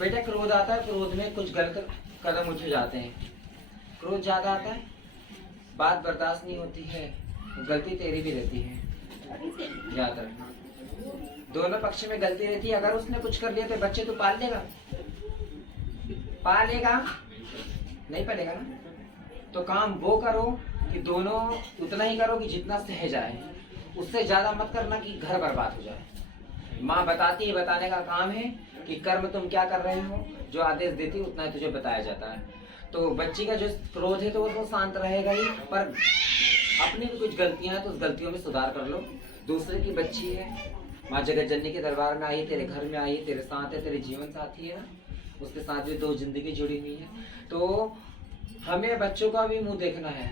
बेटा क्रोध आता है, क्रोध में कुछ गलत कदम उठे जाते हैं। क्रोध ज्यादा आता है, बात बर्दाश्त नहीं होती है, गलती तेरी भी रहती है, याद रखना। दोनों पक्ष में गलती रहती है। अगर उसने कुछ कर लिया तो बच्चे तो पाल लेगा, पालेगा नहीं पालेगा ना। तो काम वो करो कि दोनों उतना ही करो कि जितना सहज आए, उससे ज्यादा मत करना कि घर बर्बाद हो जाए। माँ बताती है, बताने का काम है कि कर्म तुम क्या कर रहे हो, जो आदेश देती है उतना ही तुझे बताया जाता है। तो बच्ची का जो क्रोध है तो वो तो शांत रहेगा ही, पर अपनी भी कुछ गलतियां हैं तो उस गलतियों में सुधार कर लो। दूसरे की बच्ची है, माँ जगत जननी के दरबार में आई, तेरे घर में आई, तेरे साथ है, तेरे जीवन साथी है ना, उसके साथ भी दो जिंदगी जुड़ी हुई है। तो हमें बच्चों का भी मुंह देखना है।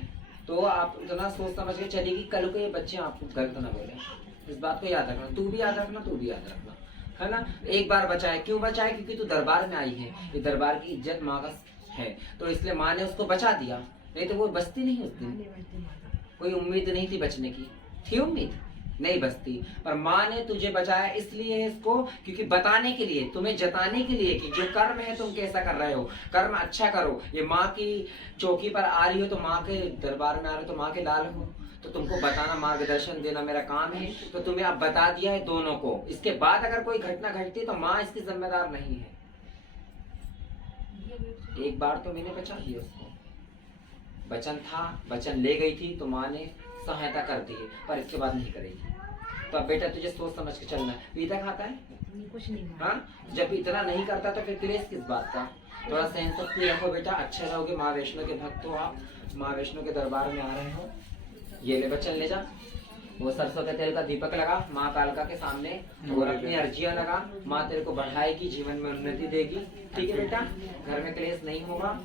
तो आप इतना सोच समझ के चलिए कि कल को ये बच्चे आपको गलत ना बोले। इस बात को याद रखना, तू भी याद रखना, तू भी याद रखना, है ना। एक बार बचाए, क्यों बचाए? क्योंकि तू दरबार में आई है, ये दरबार की इज्जत माँ का है, तो इसलिए माँ ने उसको बचा दिया, नहीं तो वो बचती नहीं उस दिन। कोई उम्मीद नहीं थी बचने की, थी उम्मीद नहीं बचती, पर माँ ने तुझे बचाया इसलिए इसको, क्योंकि बताने के लिए, तुम्हें जताने के लिए कि जो कर्म है तुम कैसा कर रहे हो, कर्म अच्छा करो। ये माँ की चौकी पर आ रही हो, तो माँ के दरबार में आ रहे हो, तो माँ के लाल हो, तो तुमको बताना, मार्गदर्शन देना मेरा काम है। तो तुम्हें अब बता दिया है दोनों को। इसके बाद अगर कोई घटना घटती तो माँ इसकी जिम्मेदार नहीं है। एक बार तो मैंने बचा दिया उसको, वचन था, वचन ले गई थी, तो माँ ने सहायता कर दी है, पर इसके बाद नहीं करेगी। तो अब बेटा तुझे सोच समझ के चलना है। पीता खाता है कुछ नहीं, हाँ, जब इतना नहीं करता तो फिर क्लेश किस बात का। थोड़ा सहन शक्ति रखो बेटा, अच्छे रहोगे। माँ वैष्णो के भक्त हो आप, माँ वैष्णो के दरबार में आ रहे हो। ये ले वचन ले जा, वो सरसों के तेल का दीपक लगा माँ कालका के सामने और अपनी अर्जियां लगा। माँ तेरे को बढ़ाएगी, जीवन में उन्नति देगी। ठीक है बेटा, घर में क्लेश नहीं होगा।